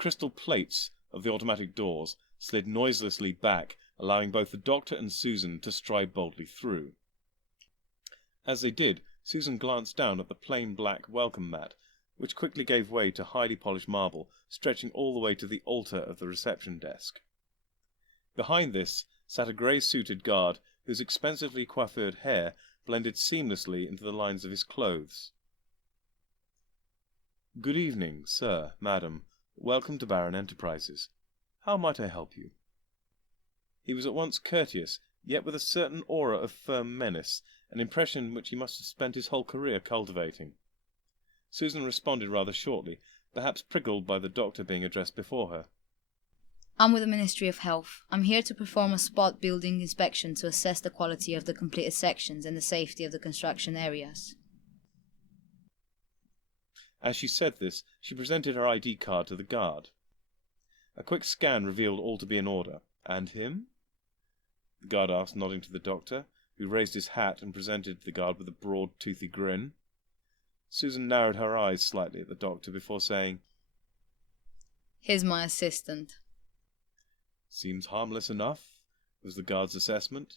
crystal plates of the automatic doors slid noiselessly back, allowing both the doctor and Susan to stride boldly through. As they did, Susan glanced down at the plain black welcome mat, which quickly gave way to highly polished marble, stretching all the way to the altar of the reception desk. Behind this sat a grey-suited guard whose expensively coiffured hair blended seamlessly into the lines of his clothes. "Good evening, sir, madam. Welcome to Baron Enterprises. How might I help you?" He was at once courteous, yet with a certain aura of firm menace, an impression which he must have spent his whole career cultivating. Susan responded rather shortly, perhaps prickled by the doctor being addressed before her. "I'm with the Ministry of Health. I'm here to perform a spot building inspection to assess the quality of the completed sections and the safety of the construction areas." As she said this, she presented her ID card to the guard. A quick scan revealed all to be in order. "And him?" the guard asked, nodding to the doctor, who raised his hat and presented the guard with a broad, toothy grin. Susan narrowed her eyes slightly at the doctor before saying, "He's my assistant." "Seems harmless enough," was the guard's assessment.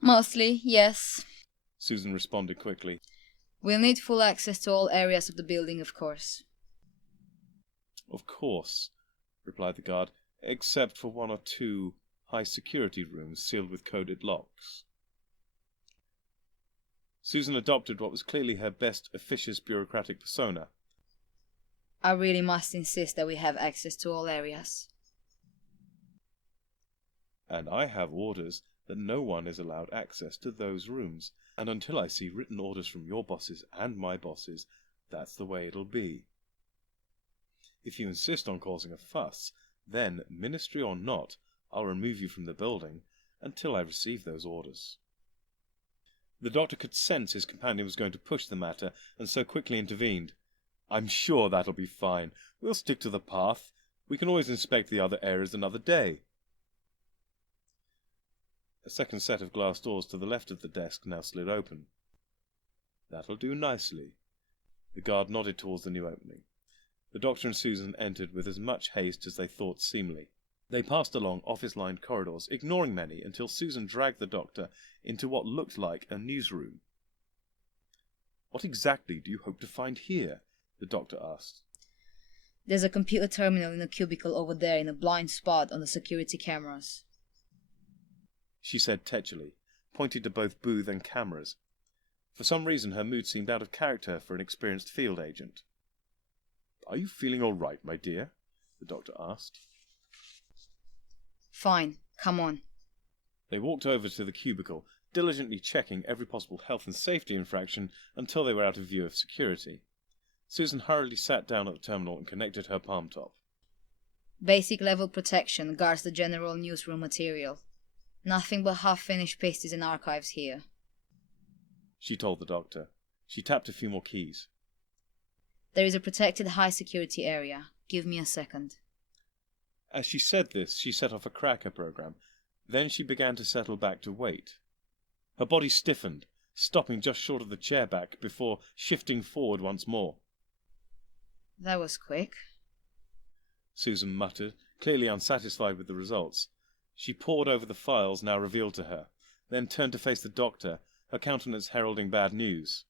"Mostly, yes," Susan responded quickly. "We'll need full access to all areas of the building, of course." "Of course," replied the guard, "except for one or two high-security rooms sealed with coded locks." Susan adopted what was clearly her best officious bureaucratic persona. "I really must insist that we have access to all areas." "And I have orders that no one is allowed access to those rooms, and until I see written orders from your bosses and my bosses, that's the way it'll be. If you insist on causing a fuss, then, ministry or not, I'll remove you from the building until I receive those orders." The doctor could sense his companion was going to push the matter, and so quickly intervened. "I'm sure that'll be fine. We'll stick to the path. We can always inspect the other areas another day." A second set of glass doors to the left of the desk now slid open. "That'll do nicely." The guard nodded towards the new opening. The doctor and Susan entered with as much haste as they thought seemly. They passed along office-lined corridors, ignoring many, until Susan dragged the doctor into what looked like a newsroom. "What exactly do you hope to find here?" the doctor asked. "There's a computer terminal in a cubicle over there in a blind spot on the security cameras," she said tetchily, pointing to both booth and cameras. For some reason her mood seemed out of character for an experienced field agent. "Are you feeling all right, my dear?" the doctor asked. "Fine, come on." They walked over to the cubicle, diligently checking every possible health and safety infraction until they were out of view of security. Susan hurriedly sat down at the terminal and connected her palm top. "Basic level protection guards the general newsroom material. Nothing but half-finished pieces and archives here," she told the doctor. She tapped a few more keys. "There is a protected high-security area. Give me a second." As she said this, she set off a cracker program. Then she began to settle back to wait. Her body stiffened, stopping just short of the chair back before shifting forward once more. "That was quick," Susan muttered, clearly unsatisfied with the results. She pored over the files now revealed to her, then turned to face the doctor, her countenance heralding bad news.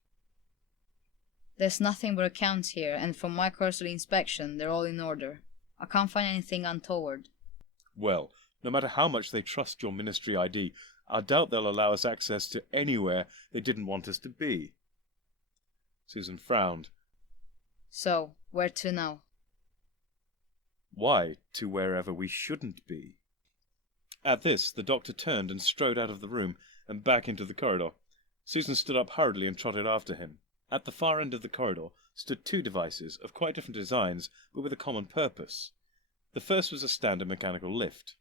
"There's nothing but accounts here, and from my cursory inspection, they're all in order. I can't find anything untoward." "Well, no matter how much they trust your ministry ID, I doubt they'll allow us access to anywhere they didn't want us to be." Susan frowned. "So, where to now?" "Why, to wherever we shouldn't be." At this, the doctor turned and strode out of the room and back into the corridor. Susan stood up hurriedly and trotted after him. At the far end of the corridor stood two devices of quite different designs, but with a common purpose. The first was a standard mechanical lift.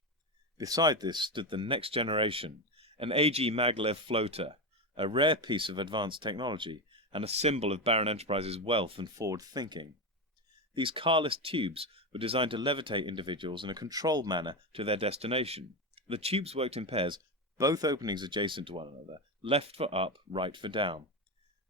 Beside this stood the next generation, an AG maglev floater, a rare piece of advanced technology, and a symbol of Baron Enterprises' wealth and forward thinking. These carless tubes were designed to levitate individuals in a controlled manner to their destination. The tubes worked in pairs, both openings adjacent to one another, left for up, right for down.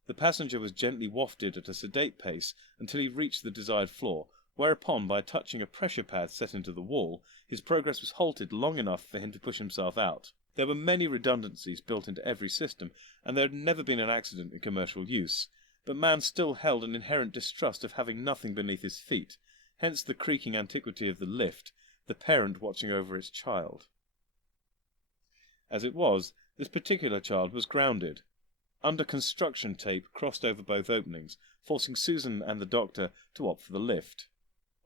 The passenger was gently wafted at a sedate pace until he reached the desired floor, whereupon, by touching a pressure pad set into the wall, his progress was halted long enough for him to push himself out. There were many redundancies built into every system, and there had never been an accident in commercial use, but man still held an inherent distrust of having nothing beneath his feet, hence the creaking antiquity of the lift, the parent watching over its child. As it was, this particular child was grounded, under construction tape crossed over both openings, forcing Susan and the doctor to opt for the lift.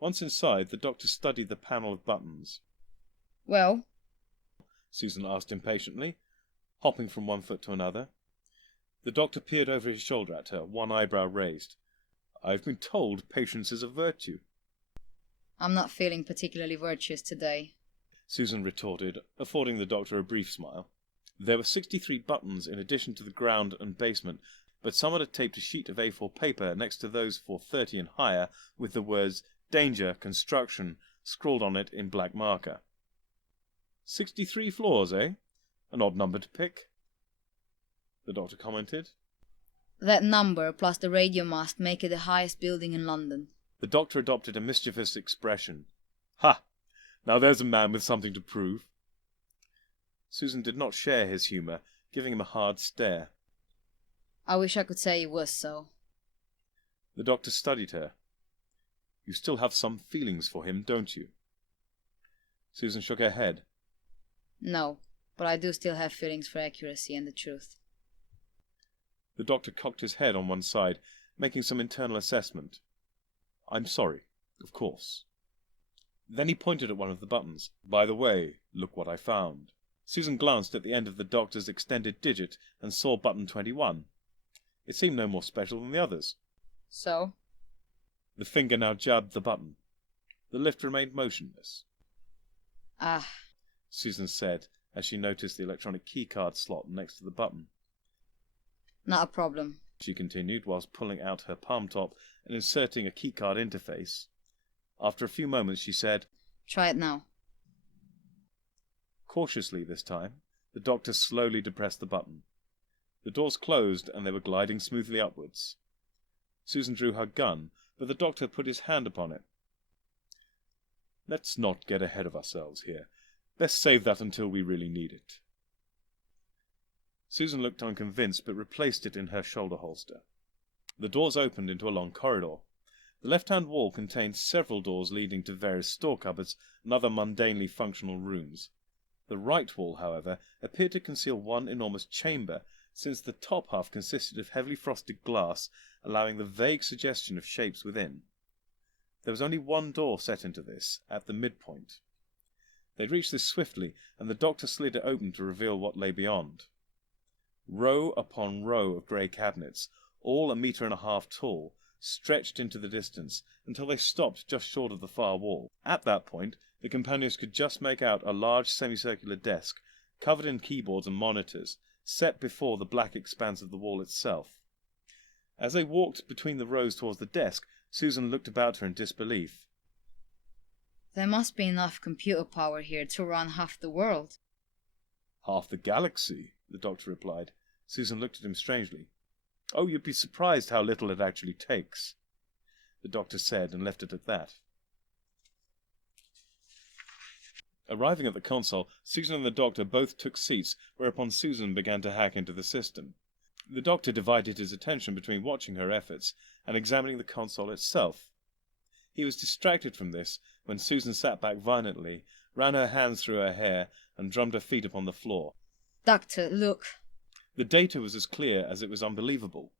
Once inside, the doctor studied the panel of buttons. Well? Susan asked impatiently, hopping from one foot to another. The doctor peered over his shoulder at her, one eyebrow raised. I've been told patience is a virtue. I'm not feeling particularly virtuous today, Susan retorted, affording the doctor a brief smile. There were 63 buttons in addition to the ground and basement, but someone had taped a sheet of A4 paper next to those for 30 and higher with the words Danger, Construction scrawled on it in black marker. 63 floors, eh? An odd number to pick, the doctor commented. That number plus the radio mast make it the highest building in London. The doctor adopted a mischievous expression. Ha! Now there's a man with something to prove. Susan did not share his humour, giving him a hard stare. I wish I could say it was so. The doctor studied her. You still have some feelings for him, don't you? Susan shook her head. No, but I do still have feelings for accuracy and the truth. The doctor cocked his head on one side, making some internal assessment. I'm sorry, of course. Then he pointed at one of the buttons. By the way, look what I found. Susan glanced at the end of the doctor's extended digit and saw button 21. It seemed no more special than the others. So? The finger now jabbed the button. The lift remained motionless. Ah, Susan said, as she noticed the electronic keycard slot next to the button. not a problem, She continued, whilst pulling out her palm top and inserting a keycard interface. After a few moments she said, Try it now. Cautiously this time, the doctor slowly depressed the button. The doors closed and they were gliding smoothly upwards. Susan drew her gun, but the doctor put his hand upon it. Let's not get ahead of ourselves here. Best save that until we really need it. Susan looked unconvinced, but replaced it in her shoulder holster. The doors opened into a long corridor. The left-hand wall contained several doors leading to various store cupboards and other mundanely functional rooms. The right wall, however, appeared to conceal one enormous chamber, since the top half consisted of heavily frosted glass, allowing the vague suggestion of shapes within. There was only one door set into this, at the midpoint. They reached this swiftly, and the doctor slid it open to reveal what lay beyond. Row upon row of grey cabinets, all 1.5 meters tall, stretched into the distance until they stopped just short of the far wall. At that point, the companions could just make out a large semicircular desk, covered in keyboards and monitors, set before the black expanse of the wall itself. As they walked between the rows towards the desk, Susan looked about her in disbelief. There must be enough computer power here to run half the world. Half the galaxy, the doctor replied. Susan looked at him strangely. Oh, you'd be surprised how little it actually takes, the doctor said, and left it at that. Arriving at the console, Susan and the doctor both took seats, whereupon Susan began to hack into the system. The doctor divided his attention between watching her efforts and examining the console itself. He was distracted from this when Susan sat back violently, ran her hands through her hair, and drummed her feet upon the floor. Doctor, look. The data was as clear as it was unbelievable.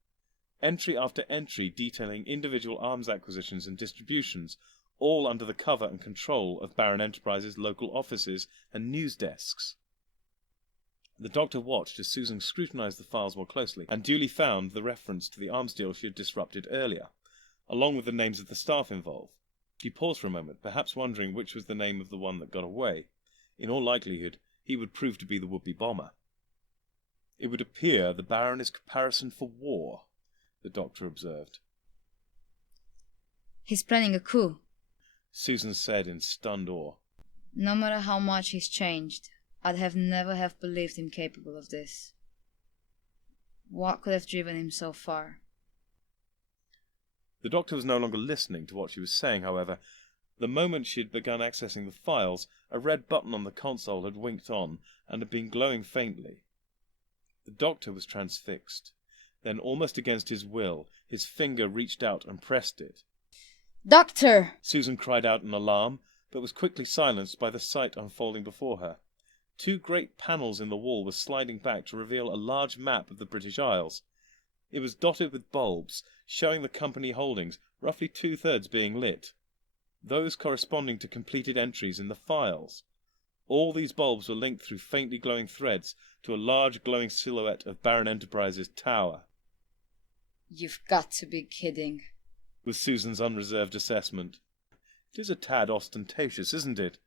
Entry after entry detailing individual arms acquisitions and distributions, all under the cover and control of Baron Enterprises' local offices and news desks. The doctor watched as Susan scrutinized the files more closely and duly found the reference to the arms deal she had disrupted earlier, along with the names of the staff involved. She paused for a moment, perhaps wondering which was the name of the one that got away. In all likelihood, he would prove to be the would-be bomber. It would appear the Baron is caparisoned for war, the doctor observed. He's planning a coup. Susan said in stunned awe. No matter how much he's changed, I'd never have believed him capable of this. What could have driven him so far? The doctor was no longer listening to what she was saying, however. The moment she had begun accessing the files, a red button on the console had winked on and had been glowing faintly. The doctor was transfixed. Then, almost against his will, his finger reached out and pressed it. "Doctor!" Susan cried out in alarm, but was quickly silenced by the sight unfolding before her. Two great panels in the wall were sliding back to reveal a large map of the British Isles. It was dotted with bulbs, showing the company holdings, roughly 2/3 being lit, those corresponding to completed entries in the files. All these bulbs were linked through faintly glowing threads to a large glowing silhouette of Baron Enterprise's tower. "You've got to be kidding," was Susan's unreserved assessment. "It is a tad ostentatious, isn't it?"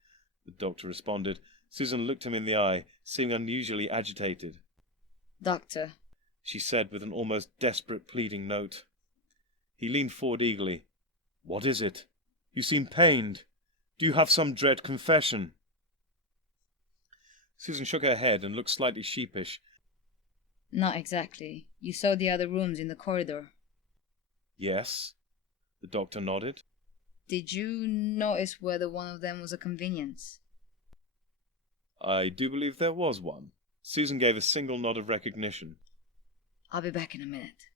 the doctor responded. Susan looked him in the eye, seeming unusually agitated. "Doctor," she said with an almost desperate pleading note. He leaned forward eagerly. "What is it? You seem pained. Do you have some dread confession?" Susan shook her head and looked slightly sheepish. "Not exactly. You saw the other rooms in the corridor." "Yes," the doctor nodded. "Did you notice whether one of them was a convenience?" "I do believe there was one." Susan gave a single nod of recognition. "I'll be back in a minute."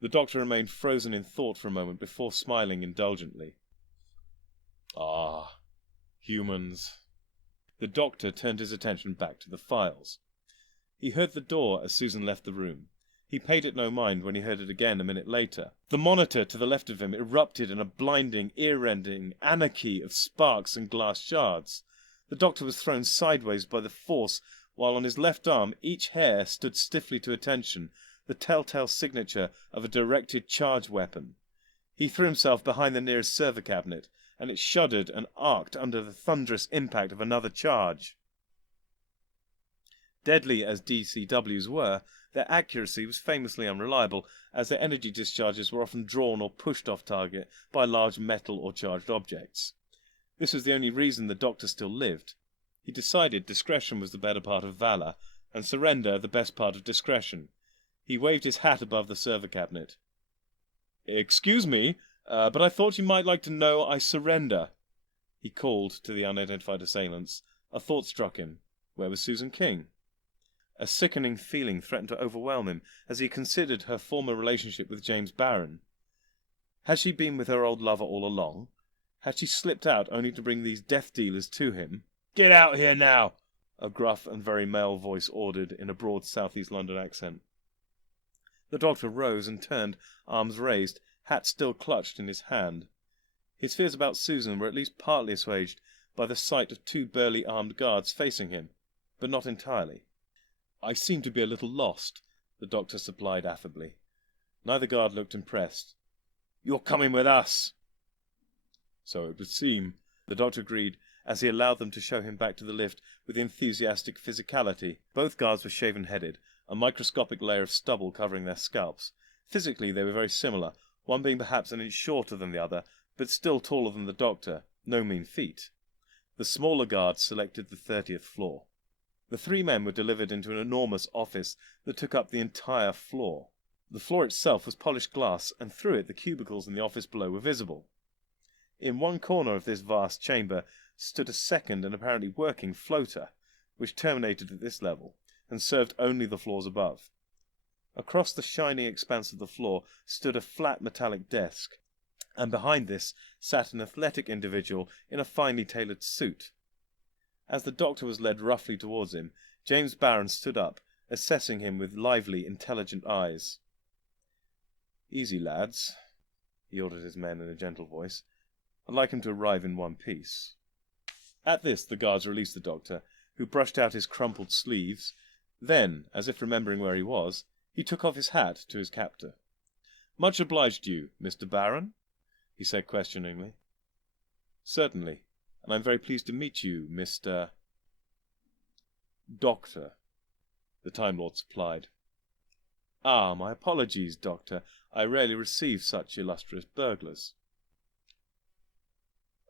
The doctor remained frozen in thought for a moment before smiling indulgently. "Ah, humans." The doctor turned his attention back to the files. He heard the door as Susan left the room. He paid it no mind when he heard it again a minute later. The monitor to the left of him erupted in a blinding, ear-rending anarchy of sparks and glass shards. The doctor was thrown sideways by the force, while on his left arm each hair stood stiffly to attention, the telltale signature of a directed charge weapon. He threw himself behind the nearest server cabinet, and it shuddered and arced under the thunderous impact of another charge. Deadly as DCWs were, their accuracy was famously unreliable, as their energy discharges were often drawn or pushed off target by large metal or charged objects. This was the only reason the doctor still lived. He decided discretion was the better part of valor, and surrender the best part of discretion. He waved his hat above the server cabinet. "Excuse me, but I thought you might like to know I surrender," he called to the unidentified assailants. A thought struck him. Where was Susan King? A sickening feeling threatened to overwhelm him as he considered her former relationship with James Barron. Had she been with her old lover all along? Had she slipped out only to bring these death dealers to him? "Get out here now!" a gruff and very male voice ordered in a broad southeast London accent. The doctor rose and turned, arms raised, hat still clutched in his hand. His fears about Susan were at least partly assuaged by the sight of two burly armed guards facing him, but not entirely. "I seem to be a little lost," the doctor supplied affably. Neither guard looked impressed. "You're coming with us." "So it would seem," the doctor agreed, as he allowed them to show him back to the lift with enthusiastic physicality. Both guards were shaven-headed, a microscopic layer of stubble covering their scalps. Physically they were very similar, one being perhaps an inch shorter than the other, but still taller than the doctor, no mean feat. The smaller guard selected the 30th floor. The three men were delivered into an enormous office that took up the entire floor. The floor itself was polished glass, and through it the cubicles in the office below were visible. In one corner of this vast chamber stood a second and apparently working floater, which terminated at this level, and served only the floors above. Across the shining expanse of the floor stood a flat metallic desk, and behind this sat an athletic individual in a finely tailored suit. As the doctor was led roughly towards him, James Barron stood up, assessing him with lively, intelligent eyes. "Easy, lads," he ordered his men in a gentle voice. "I'd like him to arrive in one piece." At this the guards released the doctor, who brushed out his crumpled sleeves. Then, as if remembering where he was, he took off his hat to his captor. "Much obliged to you, Mr. Barron?" he said questioningly. "Certainly, and I'm very pleased to meet you, Mr. Doctor," the Time Lord supplied. "Ah, my apologies, Doctor. I rarely receive such illustrious burglars."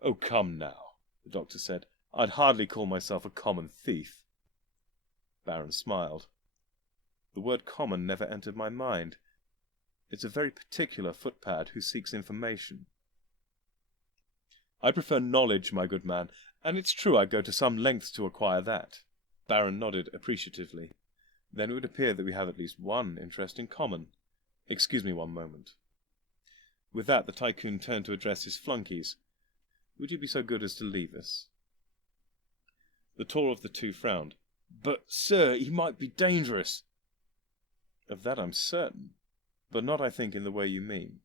"Oh, come now," the doctor said. "I'd hardly call myself a common thief." Barron smiled. "The word common never entered my mind. It's a very particular footpad who seeks information. I prefer knowledge, my good man, and it's true I go to some lengths to acquire that. Baron nodded appreciatively. Then it would appear that we have at least one interest in common. Excuse me one moment. With that, the tycoon turned to address his flunkies. Would you be so good as to leave us? The taller of the two frowned. But, sir, he might be dangerous. Of that I'm certain, but not, I think, in the way you mean.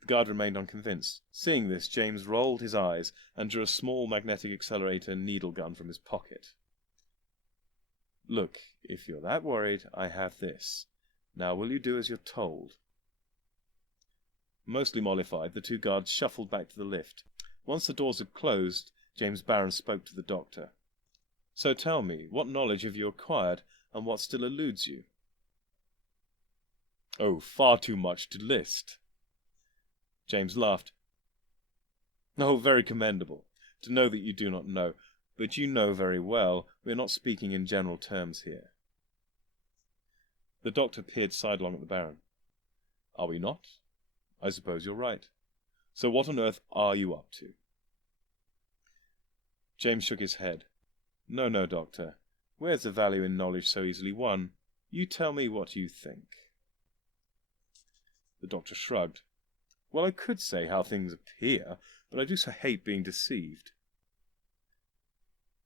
The guard remained unconvinced. Seeing this, James rolled his eyes and drew a small magnetic accelerator needle gun from his pocket. Look, if you're that worried, I have this. Now will you do as you're told? Mostly mollified, the two guards shuffled back to the lift. Once the doors had closed, James Barron spoke to the doctor. So tell me, what knowledge have you acquired, and what still eludes you? Oh, far too much to list. James laughed. Oh, very commendable, to know that you do not know, but you know very well we are not speaking in general terms here. The doctor peered sidelong at the Baron. Are we not? I suppose you're right. So what on earth are you up to? James shook his head. No, no, Doctor. Where's the value in knowledge so easily won? You tell me what you think. The doctor shrugged. Well, I could say how things appear, but I do so hate being deceived.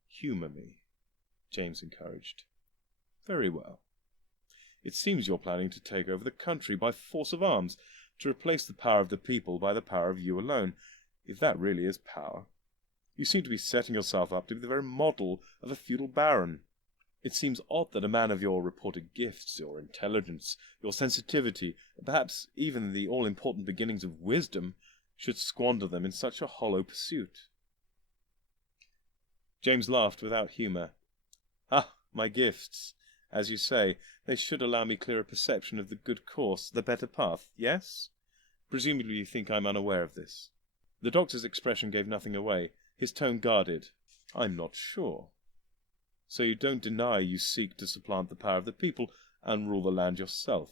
Humour me, James encouraged. Very well. It seems you're planning to take over the country by force of arms, to replace the power of the people by the power of you alone, if that really is power. You seem to be setting yourself up to be the very model of a feudal baron. It seems odd that a man of your reported gifts, your intelligence, your sensitivity, perhaps even the all-important beginnings of wisdom, should squander them in such a hollow pursuit. James laughed without humour. Ah, my gifts. As you say, they should allow me clearer perception of the good course, the better path, yes? Presumably you think I'm unaware of this. The doctor's expression gave nothing away. His tone guarded. I'm not sure. So you don't deny you seek to supplant the power of the people and rule the land yourself.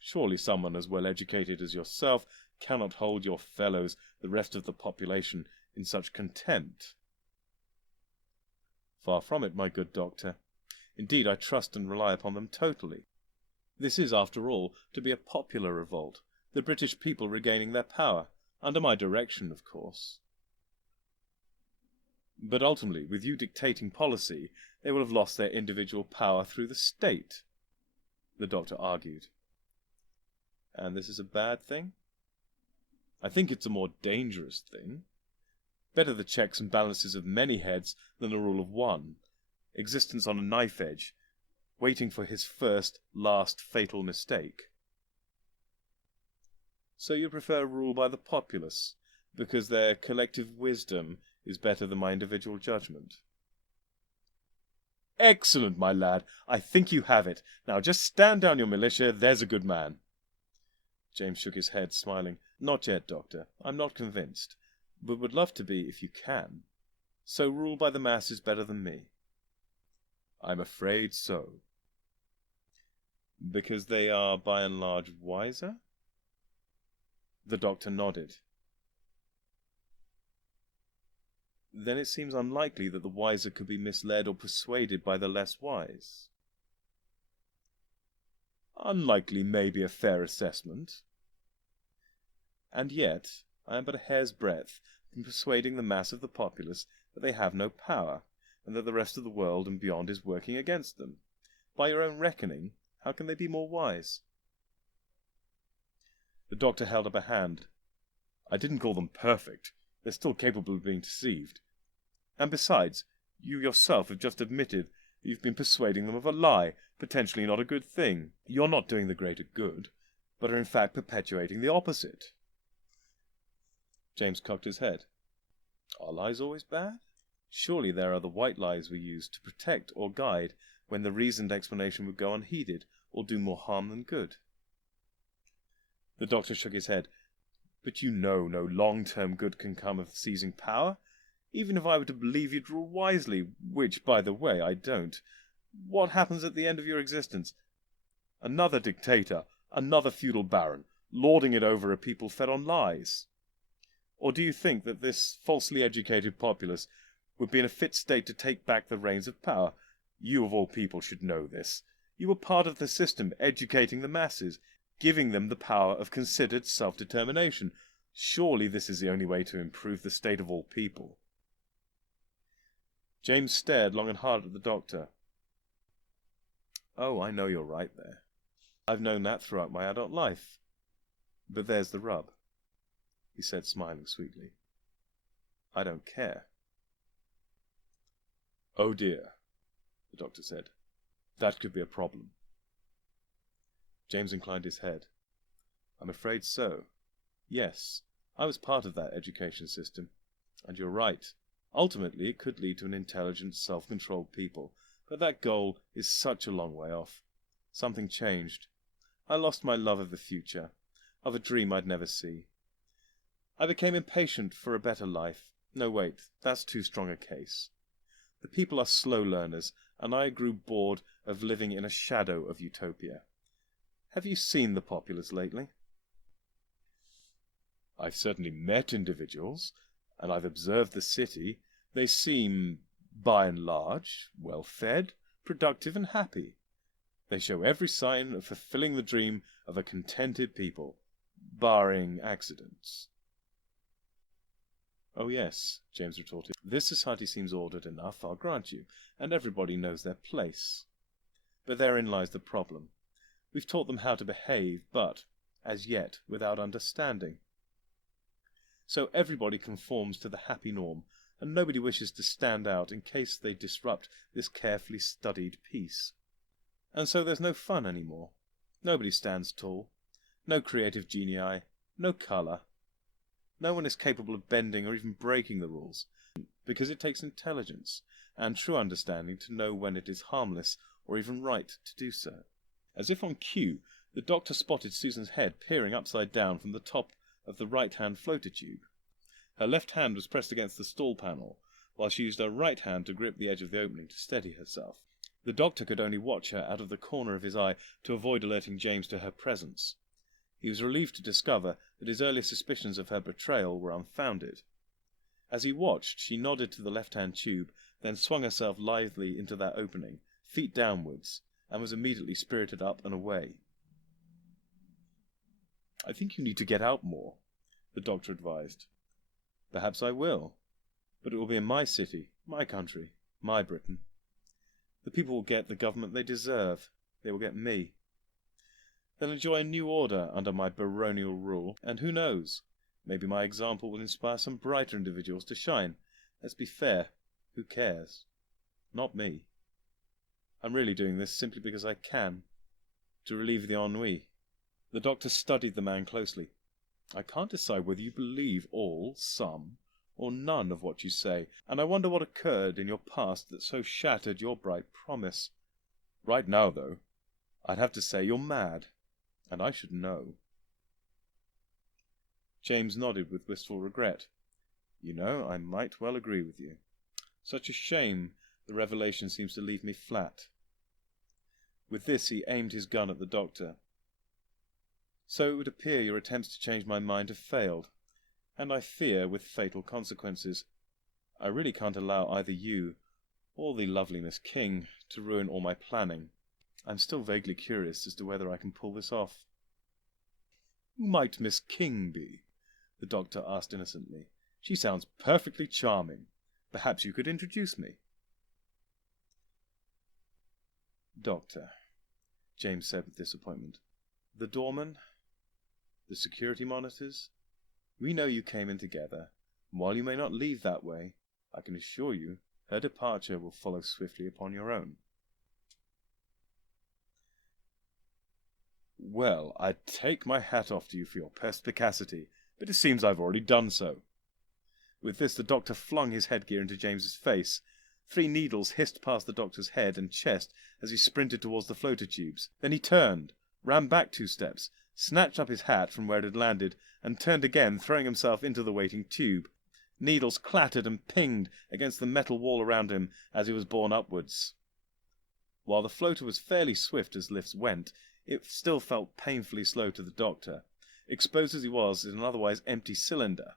Surely someone as well educated as yourself cannot hold your fellows, the rest of the population, in such contempt. Far from it, my good doctor. Indeed, I trust and rely upon them totally. This is, after all, to be a popular revolt, the British people regaining their power, under my direction, of course. But ultimately, with you dictating policy, they will have lost their individual power through the state, the doctor argued. And this is a bad thing? I think it's a more dangerous thing. Better the checks and balances of many heads than the rule of one. Existence on a knife edge, waiting for his first, last fatal mistake. So you prefer rule by the populace, because their collective wisdom is better than my individual judgment. Excellent, my lad. I think you have it. Now just stand down your militia, there's a good man. James shook his head, smiling. Not yet, Doctor. I'm not convinced, but would love to be if you can. So rule by the mass is better than me. I'm afraid so. Because they are, by and large, wiser? The doctor nodded. Then it seems unlikely that the wiser could be misled or persuaded by the less wise. Unlikely may be a fair assessment. And yet, I am but a hair's breadth from persuading the mass of the populace that they have no power, and that the rest of the world and beyond is working against them. By your own reckoning, how can they be more wise? The doctor held up a hand. I didn't call them perfect. They're still capable of being deceived. And besides, you yourself have just admitted that you've been persuading them of a lie, potentially not a good thing. You're not doing the greater good, but are in fact perpetuating the opposite. James cocked his head. Are lies always bad? Surely there are the white lies we use to protect or guide when the reasoned explanation would go unheeded or do more harm than good. The doctor shook his head. But you know no long-term good can come of seizing power. Even if I were to believe you'd rule wisely, which, by the way, I don't, what happens at the end of your existence? Another dictator, another feudal baron, lording it over a people fed on lies? Or do you think that this falsely educated populace would be in a fit state to take back the reins of power? You of all people should know this. You were part of the system educating the masses, giving them the power of considered self-determination. Surely this is the only way to improve the state of all people. James stared long and hard at the doctor. Oh, I know you're right there. I've known that throughout my adult life. But there's the rub, he said, smiling sweetly. I don't care. Oh dear, the doctor said. That could be a problem. James inclined his head. I'm afraid so. Yes, I was part of that education system. And you're right. Ultimately, it could lead to an intelligent, self-controlled people. But that goal is such a long way off. Something changed. I lost my love of the future, of a dream I'd never see. I became impatient for a better life. No, wait, that's too strong a case. The people are slow learners, and I grew bored of living in a shadow of utopia. Have you seen the populace lately? I've certainly met individuals, and I've observed the city. They seem, by and large, well-fed, productive and happy. They show every sign of fulfilling the dream of a contented people, barring accidents. Oh yes, James retorted. This society seems ordered enough, I'll grant you, and everybody knows their place. But therein lies the problem. We've taught them how to behave, but, as yet, without understanding. So everybody conforms to the happy norm, and nobody wishes to stand out in case they disrupt this carefully studied peace. And so there's no fun anymore. Nobody stands tall. No creative genii. No colour. No one is capable of bending or even breaking the rules, because it takes intelligence and true understanding to know when it is harmless or even right to do so. As if on cue, the doctor spotted Susan's head peering upside down from the top of the right-hand floater tube. Her left hand was pressed against the stall panel, while she used her right hand to grip the edge of the opening to steady herself. The doctor could only watch her out of the corner of his eye to avoid alerting James to her presence. He was relieved to discover that his earlier suspicions of her betrayal were unfounded. As he watched, she nodded to the left-hand tube, then swung herself lithely into that opening, feet downwards, and was immediately spirited up and away. I think you need to get out more, the doctor advised. Perhaps I will, but it will be in my city, my country, my Britain. The people will get the government they deserve. They will get me. They'll enjoy a new order under my baronial rule, and who knows, maybe my example will inspire some brighter individuals to shine. Let's be fair, who cares? Not me. I'm really doing this simply because I can, to relieve the ennui. The doctor studied the man closely. I can't decide whether you believe all, some, or none of what you say, and I wonder what occurred in your past that so shattered your bright promise. Right now, though, I'd have to say you're mad, and I should know. James nodded with wistful regret. You know, I might well agree with you. Such a shame the revelation seems to leave me flat. With this he aimed his gun at the doctor. So it would appear your attempts to change my mind have failed, and I fear with fatal consequences. I really can't allow either you or the lovely Miss King to ruin all my planning. I'm still vaguely curious as to whether I can pull this off. Who might Miss King be? The doctor asked innocently. She sounds perfectly charming. Perhaps you could introduce me. Doctor, James said with disappointment, the doorman, the security monitors, we know you came in together, and while you may not leave that way, I can assure you her departure will follow swiftly upon your own. Well, I'd take my hat off to you for your perspicacity, but it seems I've already done so. With this, the doctor flung his headgear into James's face. 3 needles hissed past the doctor's head and chest as he sprinted towards the floater tubes. Then he turned, ran back 2 steps, snatched up his hat from where it had landed, and turned again, throwing himself into the waiting tube. Needles clattered and pinged against the metal wall around him as he was borne upwards. While the floater was fairly swift as lifts went, it still felt painfully slow to the doctor, exposed as he was in an otherwise empty cylinder.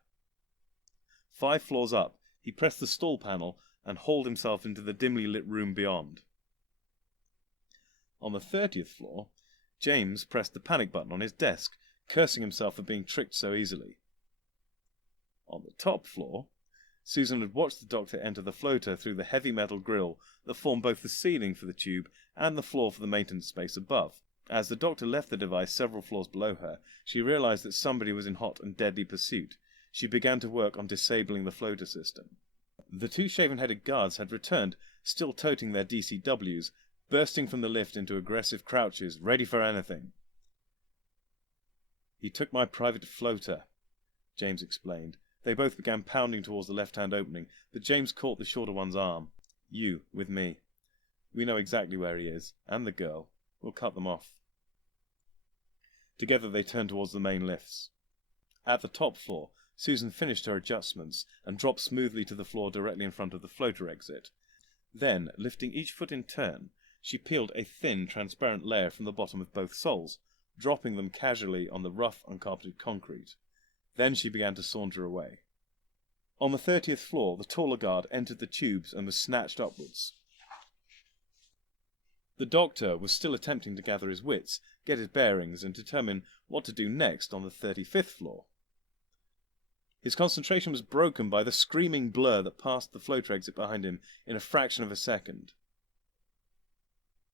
5 floors up, he pressed the stall panel and hauled himself into the dimly lit room beyond. On the 30th floor, James pressed the panic button on his desk, cursing himself for being tricked so easily. On the top floor, Susan had watched the doctor enter the floater through the heavy metal grille that formed both the ceiling for the tube and the floor for the maintenance space above. As the doctor left the device several floors below her, she realized that somebody was in hot and deadly pursuit. She began to work on disabling the floater system. The 2 shaven-headed guards had returned, still toting their DCWs, bursting from the lift into aggressive crouches, ready for anything. "He took my private floater," James explained. They both began pounding towards the left-hand opening, but James caught the shorter one's arm. "You, with me. We know exactly where he is, and the girl. We'll cut them off." Together they turned towards the main lifts. At the top floor, Susan finished her adjustments and dropped smoothly to the floor directly in front of the floater exit. Then, lifting each foot in turn, she peeled a thin, transparent layer from the bottom of both soles, dropping them casually on the rough, uncarpeted concrete. Then she began to saunter away. On the 30th floor, the taller guard entered the tubes and was snatched upwards. The doctor was still attempting to gather his wits, get his bearings, and determine what to do next on the 35th floor. His concentration was broken by the screaming blur that passed the floater exit behind him in a fraction of a second.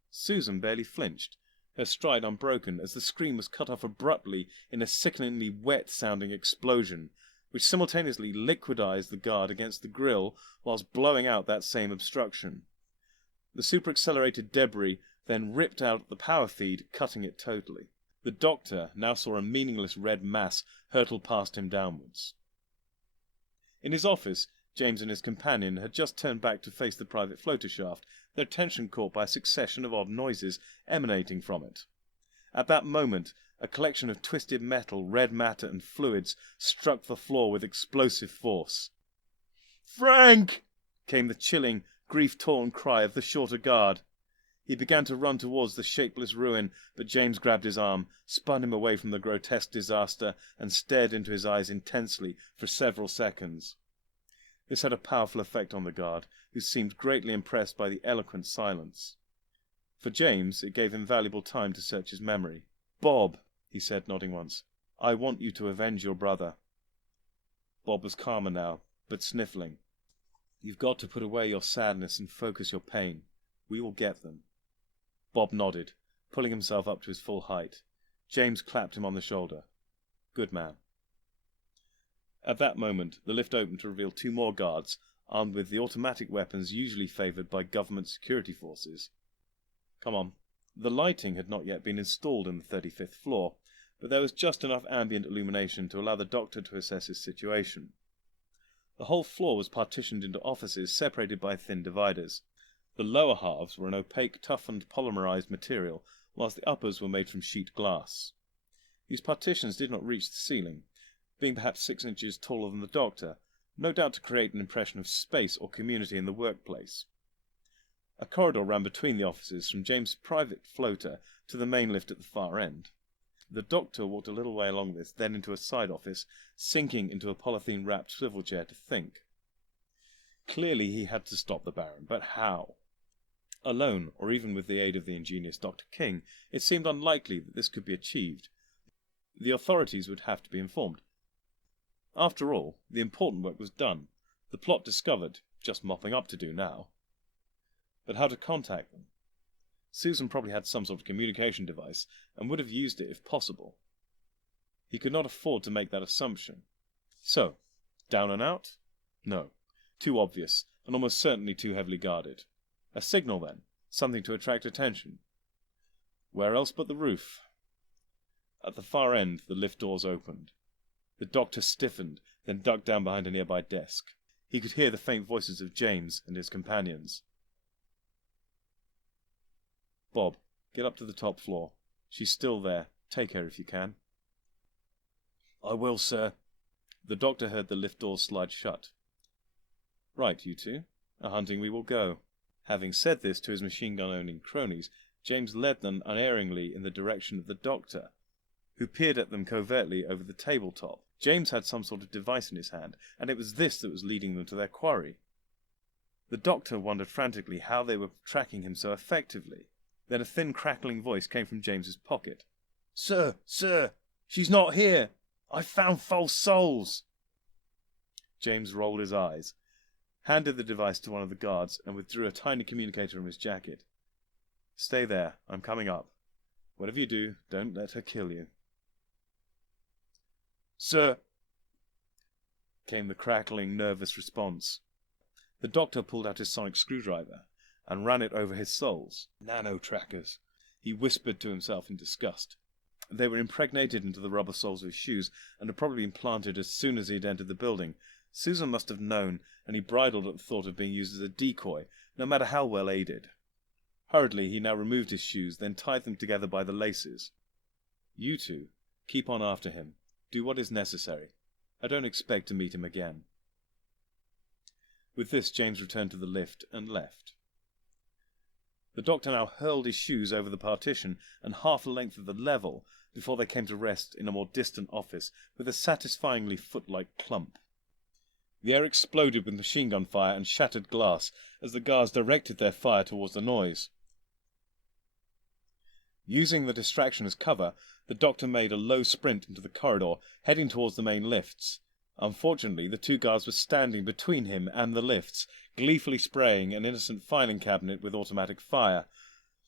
Susan barely flinched, her stride unbroken, as the scream was cut off abruptly in a sickeningly wet-sounding explosion, which simultaneously liquidized the guard against the grille whilst blowing out that same obstruction. The super-accelerated debris then ripped out the power feed, cutting it totally. The doctor now saw a meaningless red mass hurtle past him downwards. In his office, James and his companion had just turned back to face the private floater shaft, their attention caught by a succession of odd noises emanating from it. At that moment, a collection of twisted metal, red matter, and fluids struck the floor with explosive force. "Frank!" came the chilling, grief-torn cry of the shorter guard. He began to run towards the shapeless ruin, but James grabbed his arm, spun him away from the grotesque disaster, and stared into his eyes intensely for several seconds. This had a powerful effect on the guard, who seemed greatly impressed by the eloquent silence. For James, it gave him valuable time to search his memory. "Bob," he said, nodding once, "I want you to avenge your brother." Bob was calmer now, but sniffling. "You've got to put away your sadness and focus your pain. We will get them." Bob nodded, pulling himself up to his full height. James clapped him on the shoulder. "Good man." At that moment, the lift opened to reveal 2 more guards, armed with the automatic weapons usually favoured by government security forces. "Come on." The lighting had not yet been installed in the 35th floor, but there was just enough ambient illumination to allow the doctor to assess his situation. The whole floor was partitioned into offices separated by thin dividers. The lower halves were an opaque, toughened, polymerized material, whilst the uppers were made from sheet glass. These partitions did not reach the ceiling, being perhaps 6 inches taller than the doctor, no doubt to create an impression of space or community in the workplace. A corridor ran between the offices from James' private floater to the main lift at the far end. The doctor walked a little way along this, then into a side office, sinking into a polythene-wrapped swivel chair to think. Clearly he had to stop the Baron, but how? Alone, or even with the aid of the ingenious Dr. King, it seemed unlikely that this could be achieved. The authorities would have to be informed. After all, the important work was done, the plot discovered, just mopping up to do now. But how to contact them? Susan probably had some sort of communication device, and would have used it if possible. He could not afford to make that assumption. So, down and out? No. Too obvious, and almost certainly too heavily guarded. A signal, then, something to attract attention. Where else but the roof? At the far end, the lift doors opened. The doctor stiffened, then ducked down behind a nearby desk. He could hear the faint voices of James and his companions. "Bob, get up to the top floor. She's still there. Take her if you can." "I will, sir." The doctor heard the lift doors slide shut. "Right, you two. A-hunting we will go." Having said this to his machine-gun-owning cronies, James led them unerringly in the direction of the Doctor, who peered at them covertly over the tabletop. James had some sort of device in his hand, and it was this that was leading them to their quarry. The Doctor wondered frantically how they were tracking him so effectively. Then a thin, crackling voice came from James's pocket. "Sir, sir, she's not here! I've found false souls!" James rolled his eyes, handed the device to one of the guards, and withdrew a tiny communicator from his jacket. "Stay there. I'm coming up. Whatever you do, don't let her kill you." "Sir," came the crackling, nervous response. The Doctor pulled out his sonic screwdriver and ran it over his soles. "Nano-trackers," he whispered to himself in disgust. They were impregnated into the rubber soles of his shoes and had probably been planted as soon as he had entered the building. Susan must have known, and he bridled at the thought of being used as a decoy, no matter how well aided. Hurriedly, he now removed his shoes, then tied them together by the laces. "You two, keep on after him. Do what is necessary. I don't expect to meet him again." With this, James returned to the lift and left. The Doctor now hurled his shoes over the partition and half the length of the level before they came to rest in a more distant office with a satisfyingly foot-like clump. The air exploded with machine gun fire and shattered glass as the guards directed their fire towards the noise. Using the distraction as cover, the Doctor made a low sprint into the corridor, heading towards the main lifts. Unfortunately, the two guards were standing between him and the lifts, gleefully spraying an innocent filing cabinet with automatic fire.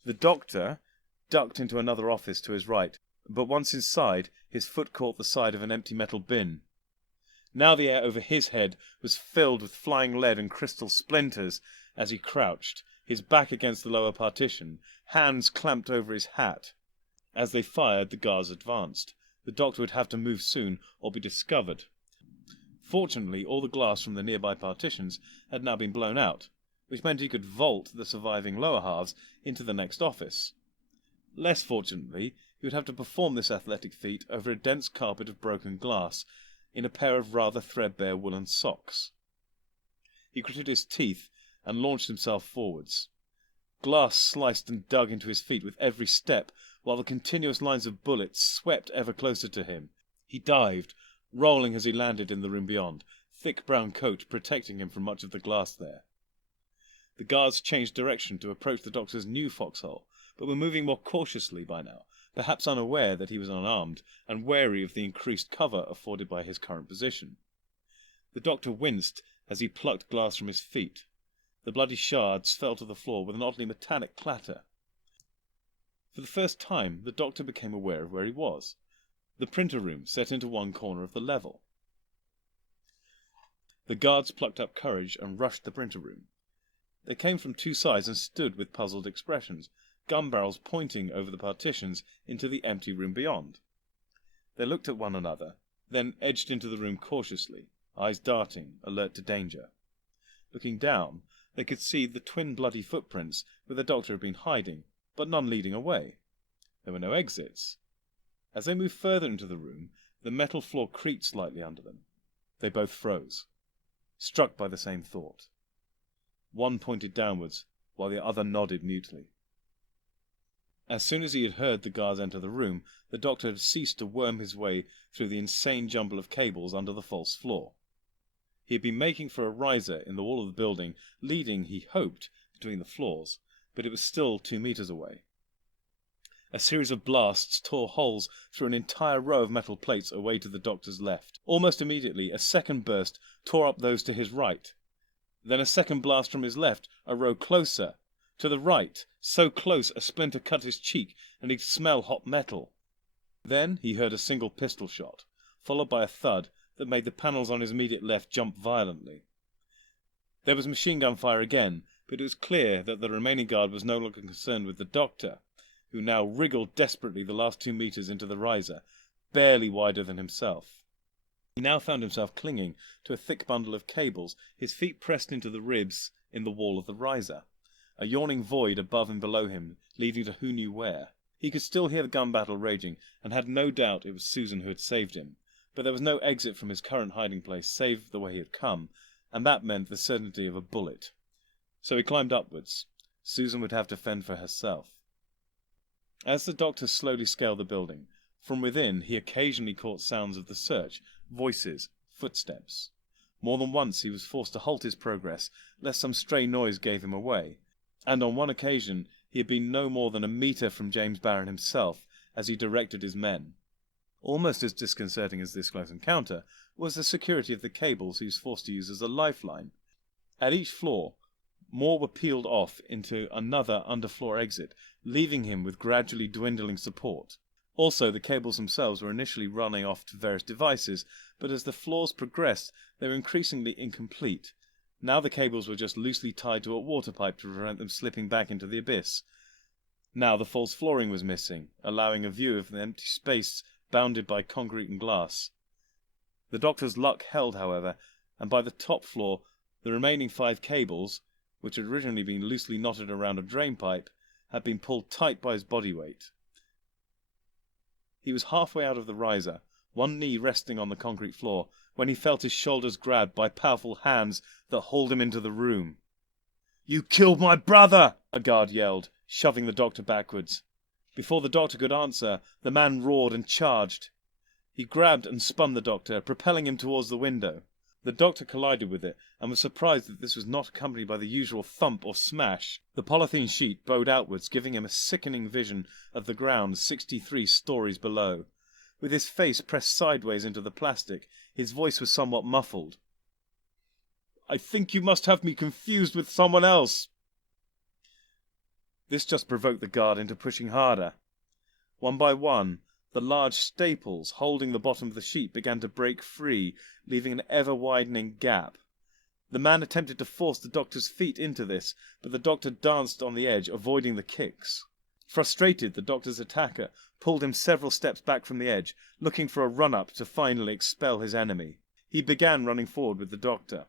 The Doctor ducked into another office to his right, but once inside, his foot caught the side of an empty metal bin. Now the air over his head was filled with flying lead and crystal splinters as he crouched, his back against the lower partition, hands clamped over his hat. As they fired, the guards advanced. The Doctor would have to move soon or be discovered. Fortunately, all the glass from the nearby partitions had now been blown out, which meant he could vault the surviving lower halves into the next office. Less fortunately, he would have to perform this athletic feat over a dense carpet of broken glass, in a pair of rather threadbare woolen socks. He gritted his teeth and launched himself forwards. Glass sliced and dug into his feet with every step, while the continuous lines of bullets swept ever closer to him. He dived, rolling as he landed in the room beyond, thick brown coat protecting him from much of the glass there. The guards changed direction to approach the Doctor's new foxhole, but were moving more cautiously by now, perhaps unaware that he was unarmed, and wary of the increased cover afforded by his current position. The Doctor winced as he plucked glass from his feet. The bloody shards fell to the floor with an oddly metallic clatter. For the first time, the Doctor became aware of where he was. The printer room set into one corner of the level. The guards plucked up courage and rushed the printer room. They came from two sides and stood with puzzled expressions, gun barrels pointing over the partitions into the empty room beyond. They looked at one another, then edged into the room cautiously, eyes darting, alert to danger. Looking down, they could see the twin bloody footprints where the Doctor had been hiding, but none leading away. There were no exits. As they moved further into the room, the metal floor creaked slightly under them. They both froze, struck by the same thought. One pointed downwards, while the other nodded mutely. As soon as he had heard the guards enter the room, the Doctor had ceased to worm his way through the insane jumble of cables under the false floor. He had been making for a riser in the wall of the building, leading, he hoped, between the floors, but it was still 2 meters away. A series of blasts tore holes through an entire row of metal plates away to the Doctor's left. Almost immediately, a second burst tore up those to his right. Then a second blast from his left, a row closer. To the right, so close a splinter cut his cheek and he'd smell hot metal. Then he heard a single pistol shot, followed by a thud that made the panels on his immediate left jump violently. There was machine gun fire again, but it was clear that the remaining guard was no longer concerned with the Doctor, who now wriggled desperately the last 2 meters into the riser, barely wider than himself. He now found himself clinging to a thick bundle of cables, his feet pressed into the ribs in the wall of the riser, a yawning void above and below him, leading to who knew where. He could still hear the gun battle raging, and had no doubt it was Susan who had saved him, but there was no exit from his current hiding place save the way he had come, and that meant the certainty of a bullet. So he climbed upwards. Susan would have to fend for herself. As the doctor slowly scaled the building, from within he occasionally caught sounds of the search, voices, footsteps. More than once he was forced to halt his progress, lest some stray noise gave him away, and on one occasion he had been no more than a metre from James Barron himself as he directed his men. Almost as disconcerting as this close encounter was the security of the cables he was forced to use as a lifeline. At each floor, more were peeled off into another underfloor exit, leaving him with gradually dwindling support. Also, the cables themselves were initially running off to various devices, but as the floors progressed, they were increasingly incomplete. Now the cables were just loosely tied to a water pipe to prevent them slipping back into the abyss. Now the false flooring was missing, allowing a view of the empty space bounded by concrete and glass. The doctor's luck held, however, and by the top floor, the remaining 5 cables, which had originally been loosely knotted around a drain pipe, had been pulled tight by his body weight. He was halfway out of the riser, one knee resting on the concrete floor, when he felt his shoulders grabbed by powerful hands that hauled him into the room. "You killed my brother!" a guard yelled, shoving the doctor backwards. Before the doctor could answer, the man roared and charged. He grabbed and spun the doctor, propelling him towards the window. The doctor collided with it, and was surprised that this was not accompanied by the usual thump or smash. The polythene sheet bowed outwards, giving him a sickening vision of the ground 63 stories below. With his face pressed sideways into the plastic, his voice was somewhat muffled. "I think you must have me confused with someone else." This just provoked the guard into pushing harder. One by one, the large staples holding the bottom of the sheet began to break free, leaving an ever-widening gap. The man attempted to force the doctor's feet into this, but the doctor danced on the edge, avoiding the kicks. Frustrated, the doctor's attacker pulled him several steps back from the edge, looking for a run-up to finally expel his enemy. He began running forward with the doctor.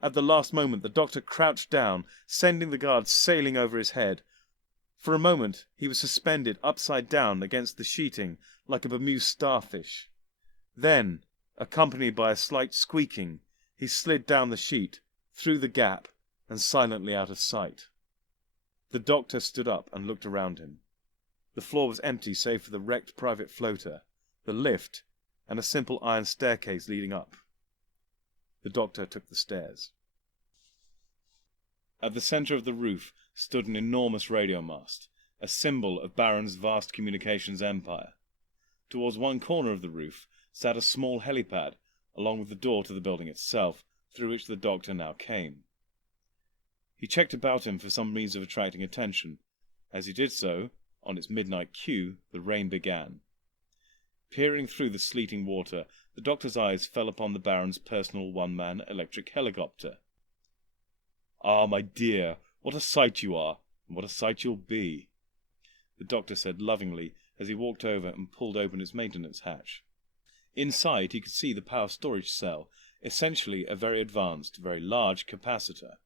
At the last moment, the doctor crouched down, sending the guard sailing over his head. For a moment, he was suspended upside down against the sheeting like a bemused starfish. Then, accompanied by a slight squeaking, he slid down the sheet, through the gap, and silently out of sight. The doctor stood up and looked around him. The floor was empty save for the wrecked private floater, the lift, and a simple iron staircase leading up. The doctor took the stairs. At the centre of the roof stood an enormous radio mast, a symbol of Barron's vast communications empire. Towards one corner of the roof sat a small helipad, along with the door to the building itself, through which the doctor now came. He checked about him for some means of attracting attention. As he did so, on its midnight cue, the rain began. Peering through the sleeting water, the doctor's eyes fell upon the Baron's personal one-man electric helicopter. "Ah, my dear, what a sight you are, and what a sight you'll be," the doctor said lovingly as he walked over and pulled open its maintenance hatch. Inside he could see the power storage cell, essentially a very advanced, very large capacitor.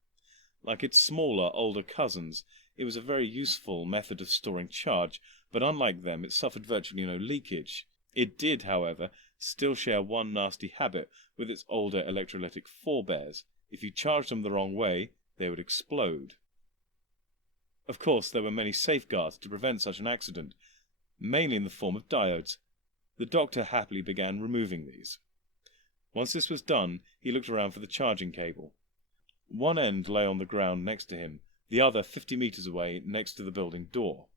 Like its smaller, older cousins, it was a very useful method of storing charge, but unlike them it suffered virtually no leakage. It did, however, still share one nasty habit with its older electrolytic forebears. If you charged them the wrong way, they would explode. Of course, there were many safeguards to prevent such an accident, mainly in the form of diodes. The doctor happily began removing these. Once this was done, he looked around for the charging cable. One end lay on the ground next to him, the other 50 meters away next to the building door.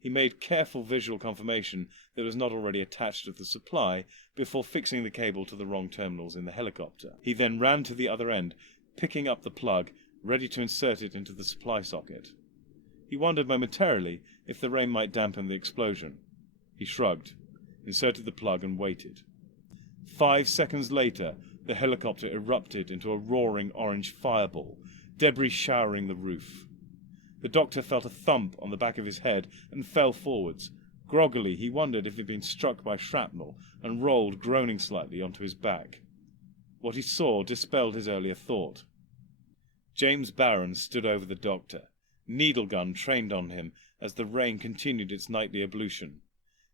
He made careful visual confirmation that it was not already attached to the supply before fixing the cable to the wrong terminals in the helicopter. He then ran to the other end, picking up the plug, ready to insert it into the supply socket. He wondered momentarily if the rain might dampen the explosion. He shrugged, inserted the plug and waited. 5 seconds later, the helicopter erupted into a roaring orange fireball, debris showering the roof. The doctor felt a thump on the back of his head and fell forwards. Groggily, he wondered if he had been struck by shrapnel and rolled, groaning slightly, onto his back. What he saw dispelled his earlier thought. James Barron stood over the doctor, needle gun trained on him as the rain continued its nightly ablution.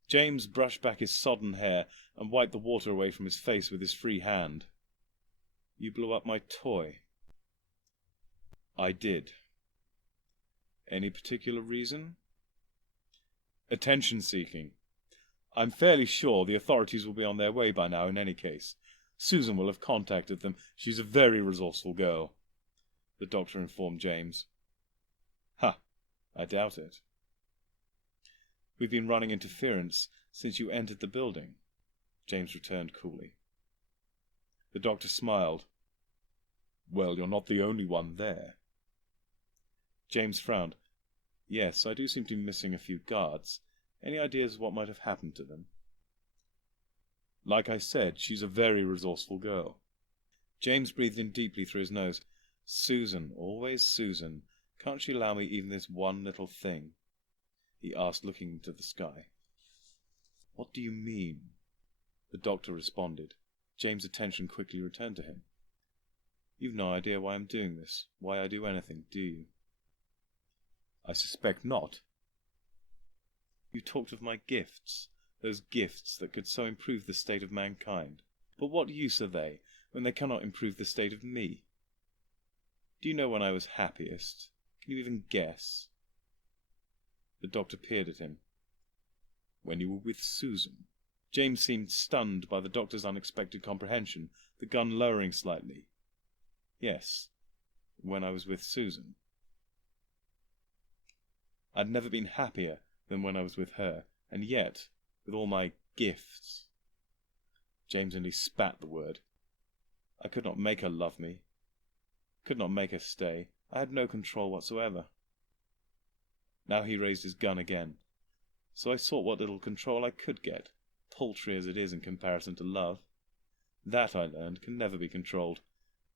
James brushed back his sodden hair and wiped the water away from his face with his free hand. "You blew up my toy." I did. Any particular reason? Attention-seeking. I'm fairly sure the authorities will be on their way by now in any case. Susan will have contacted them. She's a very resourceful girl, the doctor informed James. Ha, I doubt it. We've been running interference since you entered the building, James returned coolly. The doctor smiled. Well, you're not the only one there. James frowned. Yes, I do seem to be missing a few guards. Any ideas what might have happened to them? Like I said, she's a very resourceful girl. James breathed in deeply through his nose. Susan, always Susan. Can't she allow me even this one little thing? He asked, looking into the sky. What do you mean? The doctor responded. James' attention quickly returned to him. You've no idea why I'm doing this, why I do anything, do you? I suspect not. You talked of my gifts, those gifts that could so improve the state of mankind. But what use are they, when they cannot improve the state of me? Do you know when I was happiest? Can you even guess? The doctor peered at him. When you were with Susan. James seemed stunned by the doctor's unexpected comprehension, the gun lowering slightly. Yes, when I was with Susan. I'd never been happier than when I was with her, and yet, with all my gifts... James only spat the word. I could not make her love me. Could not make her stay. I had no control whatsoever. Now he raised his gun again. So I sought what little control I could get, paltry as it is in comparison to love. That, I learned, can never be controlled.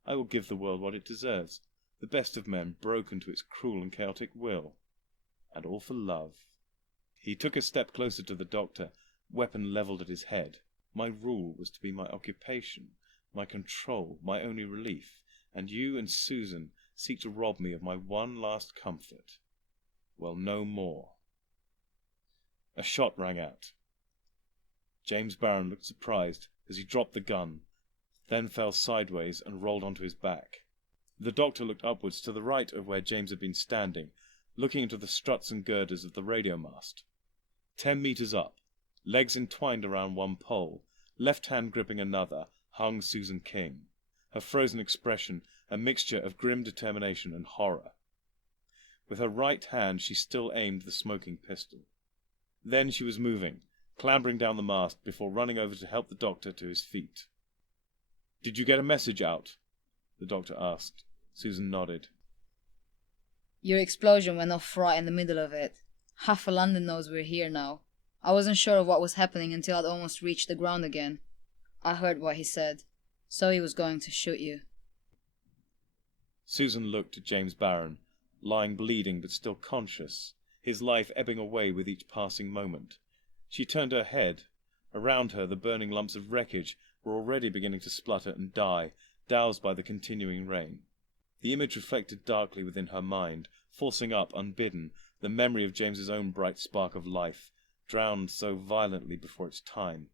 I will give the world what it deserves, the best of men broken to its cruel and chaotic will. And all for love. He took a step closer to the doctor, weapon levelled at his head. My rule was to be my occupation, my control, my only relief, and you and Susan seek to rob me of my one last comfort. Well, no more. A shot rang out. James Barron looked surprised as he dropped the gun, then fell sideways and rolled onto his back. The doctor looked upwards to the right of where James had been standing, looking into the struts and girders of the radio mast. 10 meters up, legs entwined around one pole, left hand gripping another, hung Susan King, her frozen expression a mixture of grim determination and horror. With her right hand she still aimed the smoking pistol. Then she was moving, clambering down the mast before running over to help the doctor to his feet. "Did you get a message out?" the doctor asked. Susan nodded. Your explosion went off right in the middle of it. Half of London knows we're here now. I wasn't sure of what was happening until I'd almost reached the ground again. I heard what he said. So he was going to shoot you. Susan looked at James Barron, lying bleeding but still conscious, his life ebbing away with each passing moment. She turned her head. Around her the burning lumps of wreckage were already beginning to splutter and die, doused by the continuing rain. The image reflected darkly within her mind, forcing up, unbidden, the memory of James's own bright spark of life, drowned so violently before its time.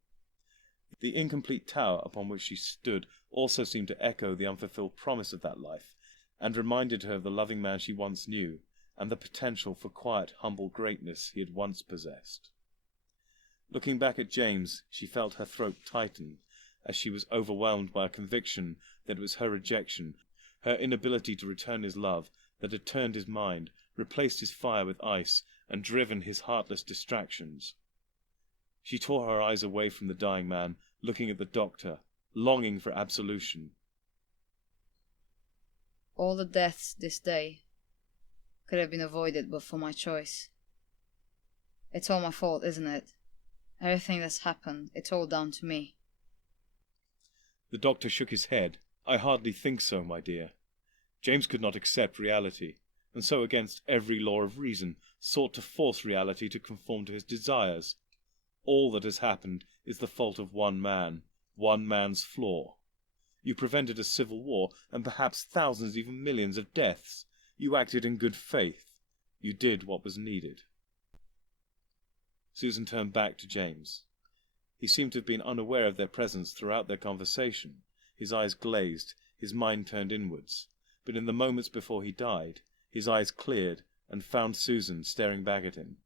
The incomplete tower upon which she stood also seemed to echo the unfulfilled promise of that life, and reminded her of the loving man she once knew, and the potential for quiet, humble greatness he had once possessed. Looking back at James, she felt her throat tighten, as she was overwhelmed by a conviction that it was her rejection, her inability to return his love, that had turned his mind, replaced his fire with ice, and driven his heartless distractions. She tore her eyes away from the dying man, looking at the doctor, longing for absolution. All the deaths this day could have been avoided but for my choice. It's all my fault, isn't it? Everything that's happened, it's all down to me. The doctor shook his head. I hardly think so, my dear. James could not accept reality, and so against every law of reason sought to force reality to conform to his desires. All that has happened is the fault of one man's flaw. You prevented a civil war, and perhaps thousands, even millions of deaths. You acted in good faith. You did what was needed. Susan turned back to James. He seemed to have been unaware of their presence throughout their conversation. His eyes glazed, his mind turned inwards. but in the moments before he died, his eyes cleared and found Susan staring back at him.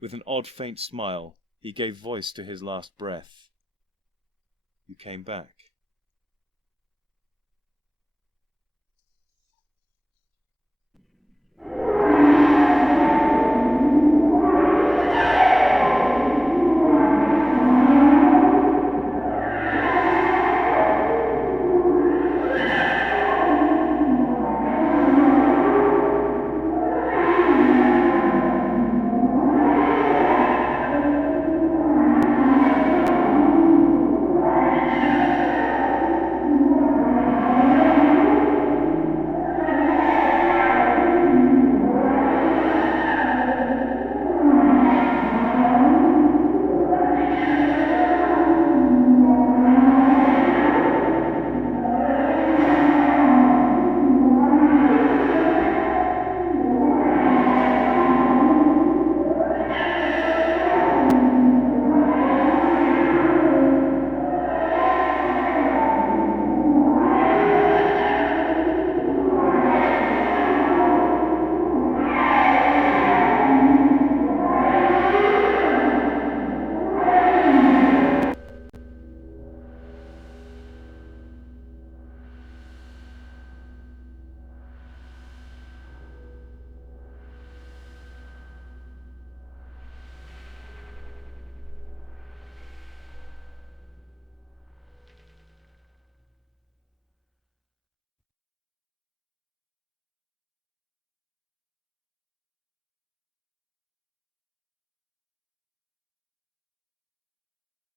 With an odd faint smile, he gave voice to his last breath. "You came back."